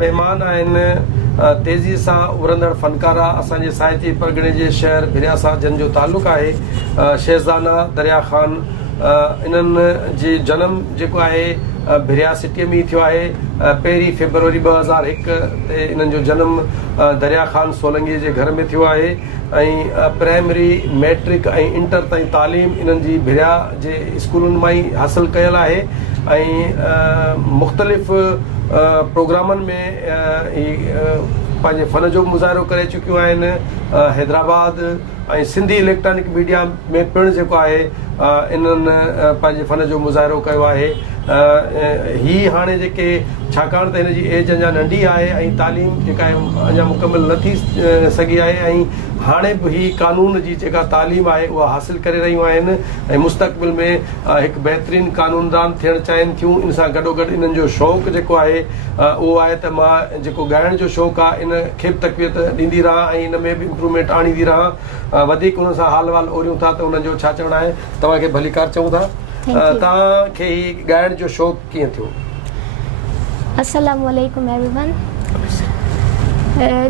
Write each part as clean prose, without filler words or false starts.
मेहमान आहिनि तेज़ी सां उभरंदड़ फनकारा असांजे साहित्य परगणे जे शहर भिरिया सां जिन जो तालुक़ आहे शहज़ाना दरिया ख़ान इन्हनि जी जनम जेको आहे भिरिया सिटीअ में थियो आहे 1 फरवरी 2001 ते इन्हनि जो जनम दरिया ख़ान सोलंगी जे घर में थियो आहे ऐं प्राइमरी मैट्रिक ऐं इंटर ताईं तालीम इन्हनि जी भिरिया जे स्कूलनि मां ई हासिलु कयल आहे ऐं मुख़्तलिफ़ प्रोग्रामनि में पंहिंजे फ़न जो मुज़ाहिरो करे चुकियूं आहिनि हैदराबाद ऐं सिंधी इलेक्ट्रॉनिक मीडिया में पिणु जेको आहे इन्हनि पंहिंजे फ़न जो मुज़ाहिरो कयो आहे ही हाणे जेके छाकाणि त हिन जी एज अञा नंढी आहे ऐं तालीम जेका आहे अञा मुकमिल न थी सघी आहे ऐं हाणे बि ही कानून जी जेका तालीम आहे उहा हासिलु करे रहियूं आहिनि ऐं मुस्तक़बिल में हिकु बहितरीनु कानूनदान थियणु चाहिनि थियूं इन सां गॾोगॾु इन्हनि जो शौक़ु जेको आहे उहो आहे त मां जेको ॻाइण जो शौक़ु आहे इन खे बि तक़वियत ॾींदी रहां ऐं इन में बि इम्प्रूवमेंट आणींदी रहां वधीक उन सां हाल वाल ओरियूं था त उन्हनि जो छा चवणु आहे तव्हांखे भलीकार चऊं था तव्हांखे ही ॻाइण जो शौक़ु कीअं थियो? अस्सलामु अलैकुम एवरीवन।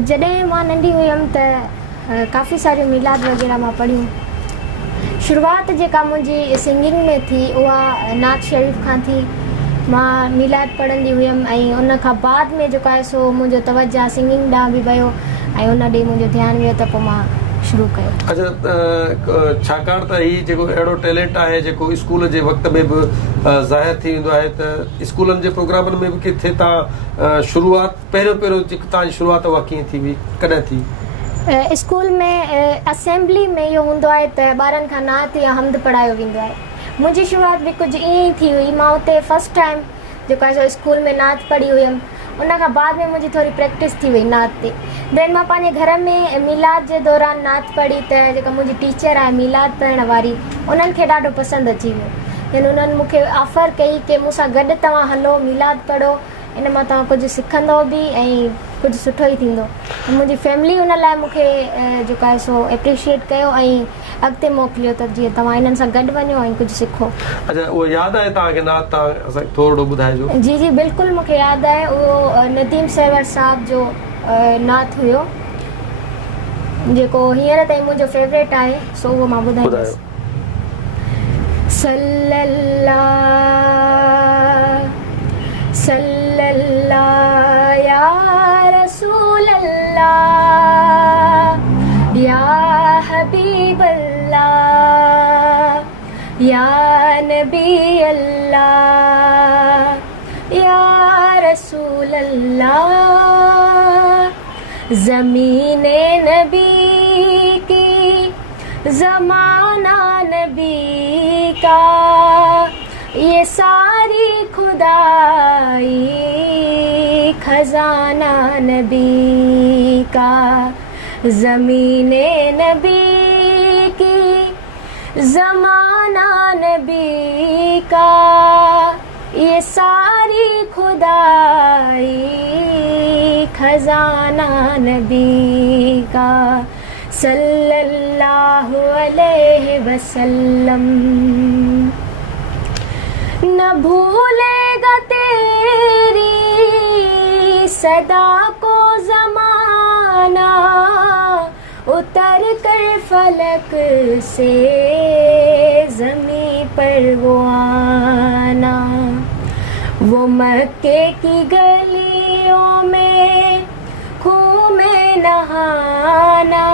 जॾहिं मां नंढी हुयमि त काफ़ी सारियूं मिलाद वग़ैरह मां पढ़ियूं। शुरूआत जेका मुंहिंजी सिंगिंग में थी उहा नात शरीफ़ खां थी। मां मिलाद पढ़ंदी हुयमि ऐं उन खां बाद में जेको आहे सो मुंहिंजो तवज्जो सिंगिंग ॾांहुं बि वियो ऐं उन ॾे मुंहिंजो ध्यानु वियो त पोइ मां शुरू कयो। अच्छा, छाकाणि त ही जेको अहिड़ो टैलेंट आहे जेको स्कूल जे वक़्त में बि ज़ाहिर थी वेंदो आहे त स्कूलनि जे प्रोग्रामनि में बि किथे तव्हां शुरूआत पहिरियों जेको तव्हांजी शुरूआत उहा कीअं थी हुई, कॾहिं थी? स्कूल में असेंबली में इहो हूंदो आहे त ॿारनि खां नात या हमद पढ़ायो वेंदो आहे। मुंहिंजी शुरूआत बि कुझु ईअं ई थी हुई। मां उते फस्ट टाइम जेको आहे सो स्कूल में नात पढ़ी हुयमि। उन खां बाद में मुंहिंजी थोरी प्रैक्टिस थी वई नात ते। देन मां पंहिंजे घर में मिलाद जे दौरान नात पढ़ी त जेका मुंहिंजी टीचर आहे मिलाद पढ़ण वारी उन्हनि खे ॾाढो पसंदि अची वियो। यानी उन्हनि मूंखे ऑफर कई की मूंसां गॾु तव्हां हलो मिलाद पढ़ो, इन मां तव्हां कुझु सिखंदो बि ऐं कुझु सुठो ई थींदो। मुंहिंजी फैमिली उन लाइ मूंखे जेको आहे सो एप्रिशिएट कयो ऐं अॻिते मोकिलियो त जीअं तव्हां इन्हनि सां गॾु वञो ऐं कुझु सिखो। अच्छा, उहो यादि आहे तव्हांखे नात? तव्हां असांखे थोरो ॿुधाइजो। जी जी बिल्कुलु मूंखे यादि आहे। उहो नदीम सहवर साहब जो नात हुयो जेको हींअर ताईं मुंहिंजो फेवरेट आहे, सो उहो मां ॿुधाईंदसि। सल्लल्लाहु या रसूल अल्लाह या हबीब अल्लाह या नबी अल्लाह या रसूल अल्लाह। ज़मीने नबी की ज़माना नबी का ये सारी खुदाई खजाना नबी का। ज़मीने नबी की ज़माना नबी का ये सारी खुदाई खजाना नबी का। सल्लल्लाहु अलैहि वसल्लम। न भूलेगा तेरी सदा को ज़माना उतर कर फलक से ज़मीं पर वो आना। वो मक्के की गलियों में खूह में नहाना।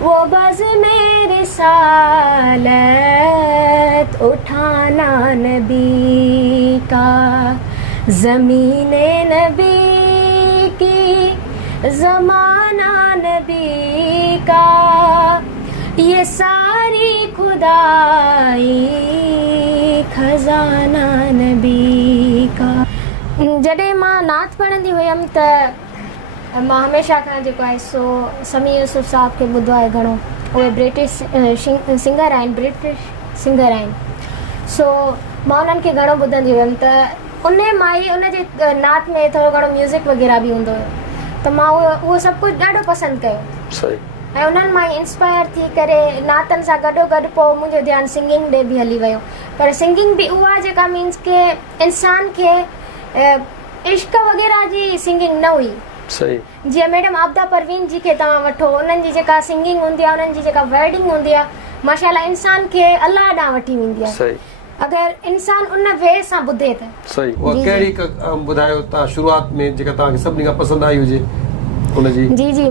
वो बज़ में रिसालत उठाना नबी का। ज़मीने नबी की ज़माना नबी का ये सारी खुदाई खजाना नबी का। जॾहिं मां नात पढ़ंदी हुयमि त मां हमेशह खां जेको आहे सो समी यूसुफ साहब खे ॿुधो आहे घणो। उहे ब्रिटिश सिंगर आहिनि, ब्रिटिश सिंगर आहिनि। सो मां उन्हनि खे घणो ॿुधंदी हुयमि त उन मां ई उनजे नात में थोरो घणो म्यूज़िक वग़ैरह बि हूंदो हुयो त मां उहो सभु कुझु ॾाढो पसंदि कयो ऐं उन्हनि मां इंस्पायर थी करे नातनि सां गॾोगॾु पोइ मुंहिंजो ध्यानु सिंगिंग ॾे बि हली वियो। पर सिंगिंग बि उहा जेका मीन्स के इंसान खे इश्क वग़ैरह जी सिंगिंग न हुई। सही। जीअं मैडम आबदा परवीन जी खे तव्हां वठो, उन्हनि जी जेका सिंगिंग हूंदी आहे, उन्हनि जी जेका वर्डिंग हूंदी आहे, माशाल्लाह इंसान खे अल्लाह ॾांहुं वठी वेंदी आहे। सही। अगरि इंसान उन वे सां ॿुधे त। सही। उहा कहिड़ी ॿुधायो तव्हां शुरूआत में जेका तव्हांखे सभिनी खां पसंदि आई हुजे उनजी? जी जी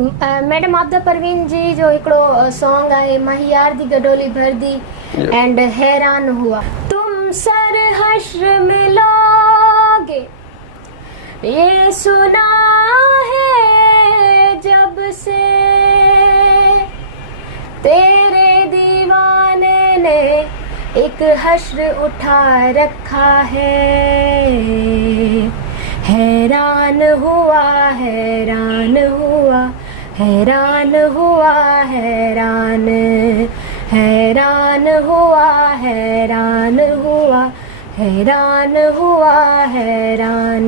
मैडम आबदा परवीन जी जो हिकिड़ो सॉन्ग आहे महियार दी गडोली भरदी एंड हैरान हुआ तुम सर हश्र मिलोगे ये सुना है जब से तेरे दीवाने ने एक हश्र उठा रखा है हैरान हुआ हैरान हुआ हैरान हुआ हैरान हैरान हुआ हैरान हुआ हैरान हुआ हैरान।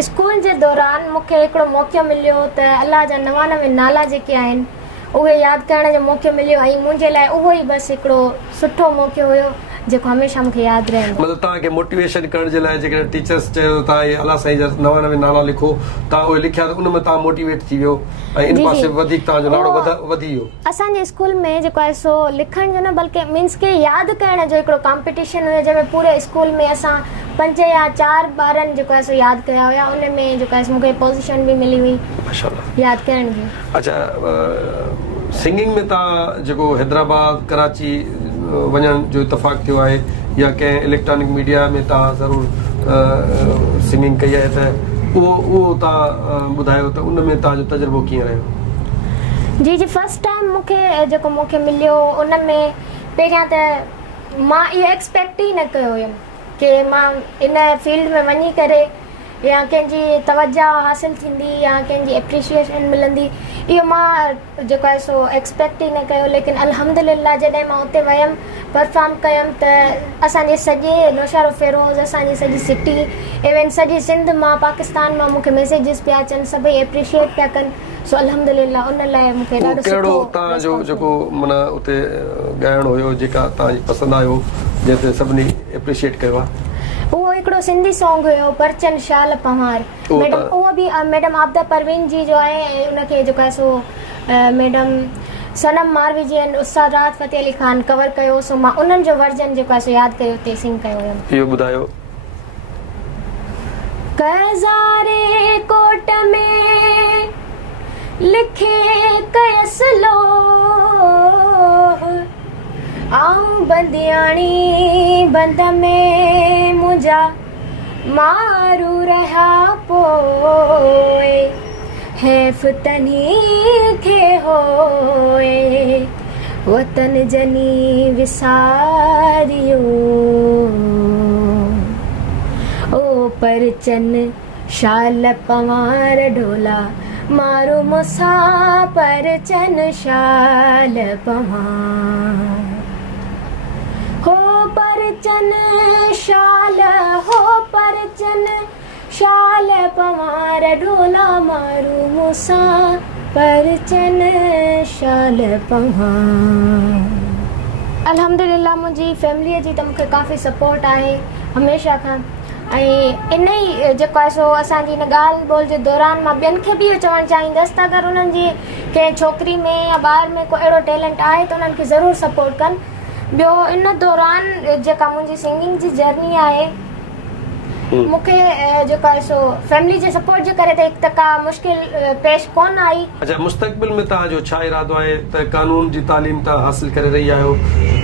स्कूल जे दौरान मूंखे हिकिड़ो मौक़ो मिलियो त अल्लाह जा 99 नाला जेके आहिनि उहे यादि करण जो मौक़ो मिलियो ऐं मुंहिंजे लाइ उहो ई बसि हिकिड़ो सुठो मौक़ो हुयो जेको हमेशह मूंखे यादि रहंदो। मतिलबु तव्हांखे मोटिवेशन करण जे लाइ जेकॾहिं टीचर्स चयो तव्हां इहे अलाह साईं जा 99 नाला लिखो, तव्हां उहे लिखिया त उन में तव्हां मोटिवेट थी वियो ऐं इन पासे वधीक तव्हांजो नालो वधी वियो। असांजे स्कूल में जेको आहे सो लिखण जो न बल्कि मीन्स के यादि करण जो हिकिड़ो कॉम्पिटिशन हुयो जंहिंमें पूरे स्कूल में असां 5 या 4 ॿारनि जेको आहे सो यादि कया हुया। उन में जेको आहे मूंखे पोज़ीशन बि मिली हुई माशाल्लाह यादि करण जी। अच्छा, सिंगिंग में तव्हां जेको हैदराबाद कराची वञण जो इतफ़ाक़ थियो आहे या कंहिं इलेक्ट्रॉनिक मीडिया में तव्हां ज़रूरु सिंगिंग कई आहे त उहो तव्हां ॿुधायो त उन में तव्हांजो तजुर्बो कीअं रहियो? जी फर्स्ट टाइम मूंखे जेको मौक़ो मिलियो उन में पहिरियां त मां इहो एक्सपेक्ट ई न कयो हुयमि कि मां इन फील्ड में वञी करे या कंहिंजी तवज्जो हासिल थींदी या कंहिंजी एप्रिशिएशन मिलंदी, इहो मां जेको आहे सो एक्सपेक्ट ई न कयो। लेकिन अल्हम्दुलिल्लाह जॾहिं मां उते वयमि परफॉर्म कयमि त असांजे सॼे नौशहर फ़िरोज़ असांजी सॼी सिटी इवन सॼी सिंध मां पाकिस्तान मां मूंखे मैसेजिस पिया अचनि, सभई एप्रिशिएट पिया कनि। सो अल्हम्दुलिल्लाह उन लाइ मूंखे ॾाढो कहिड़ो तव्हांजो जेको माना उते ॻाइणु हुयो जेका तव्हांजी पसंदि आयो जंहिं ते सभिनी एप्रिशिएट कयो आहे? उहो हिकिड़ो सिंधी सॉन्ग हुयो परचन शाल पहार। मैडम उहो बि मैडम आबदा परवीन जी जो आहे ऐं उनखे जेको आहे सो मैडम सनम मारवी जी ऐं उस्ताद राहत फ़तेह अली ख़ान कवर कयो। सो मां उन्हनि जो वर्जन जेको आहे सो यादि कयो हुते सिंग कयो हुयमि। इहो ॿुधायो। कज़ारे कोट में लिखे कयस लो आऊं बंदियाणी बंद में मुंहिंजा मारू रहा पोए हैफ़ तनी खे होए वतन जनी विसारियो ओ परचन शाल पवार ढोला मारो मुसा परचन शाल पवार हो परचन शाल हो परचन शाल पवार ढोला मारू मुसा परचन शाल पवार। अल्हम्दुलिल्लाह मुंहिंजी फैमिलीअ जी त मूंखे काफ़ी सपोर्ट आहे हमेशह खां ऐं इन ई जेको आहे सो असांजी इन ॻाल्हि ॿोल जे दौरान मां ॿियनि खे बि इहो चवणु चाहींदसि त अगरि उन्हनि जी कंहिं छोकिरी में या ॿार में को अहिड़ो टैलेंट आहे त उन्हनि खे ज़रूरु सपोर्ट कनि। ॿियो इन दौरान जेका मुंहिंजी सिंगिंग जी जर्नी आहे मूंखे जेको आहे सो फैमिली जे सपोर्ट जे करे त हिकु त का मुश्किल पेश कोन आई। अच्छा, मुस्तक़बिल में तव्हांजो छा इरादो आहे त कानून जी तालीम तव्हां हासिल करे रही आहियो,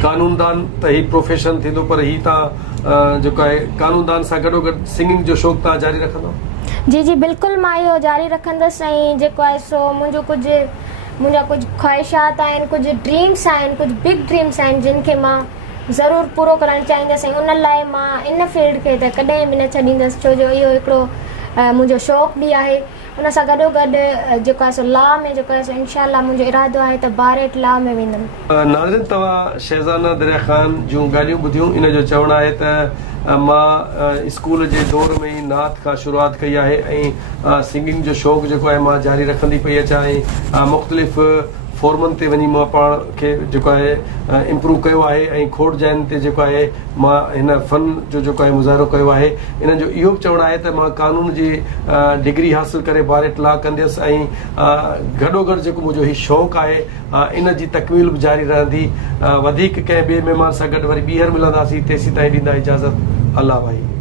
कानूनदान त ही प्रोफेशन थींदो पर ही तव्हां जेको आहे कानूनदान सां गॾोगॾु सिंगिंग जो शौक़ु तव्हां जारी रखंदव? जी बिल्कुलु मां इहो जारी रखंदसि ऐं जेको आहे सो मुंहिंजा कुझु ख़्वाहिशात आहिनि, कुझु ड्रीम्स आहिनि, कुझु बिग ड्रीम्स आहिनि जिन खे मां ज़रूरु पूरो करणु चाहींदसि ऐं उन लाइ मां इन फील्ड खे त कॾहिं बि न छॾींदसि छो जो इहो हिकिड़ो मुंहिंजो शौक़ु बि आहे। उन सां गॾोगॾु जेको आहे सो लॉ में जेको आहे सो इंशाअल्लाह मुंहिंजो इरादो आहे त बारेट लॉ में वेंदमि। नाज़रीन, तव्हां शहज़ाना दरिया ख़ान जूं ॻाल्हियूं ॿुधियूं। इन जो चवणु आहे त मां स्कूल जे दौर में ई नात खां शुरूआत कई आहे ऐं सिंगिंग जो शौक़ु जेको आहे मां जारी रखंदी पई अचां ऐं मुख़्तलिफ़ फॉर्मनि ते वञी मां पाण खे जेको आहे इम्प्रूव कयो आहे ऐं खोड़ जाइनि ते जेको आहे मां हिन फ़न जो जेको आहे मुज़ाहिरो कयो आहे। इन्हनि जो इहो बि चवणु आहे त मां कानून जी डिग्री हासिलु करे बार इतलाह कंदुसि ऐं गॾोगॾु जेको मुंहिंजो हीउ शौक़ु आहे इन जी तकमील बि जारी रहंदी। वधीक कंहिं ॿिए महिमान सां गॾु वरी ॿीहर मिलंदासीं, तेसीं ताईं ॾींदा इजाज़त। अल्लाह भाई।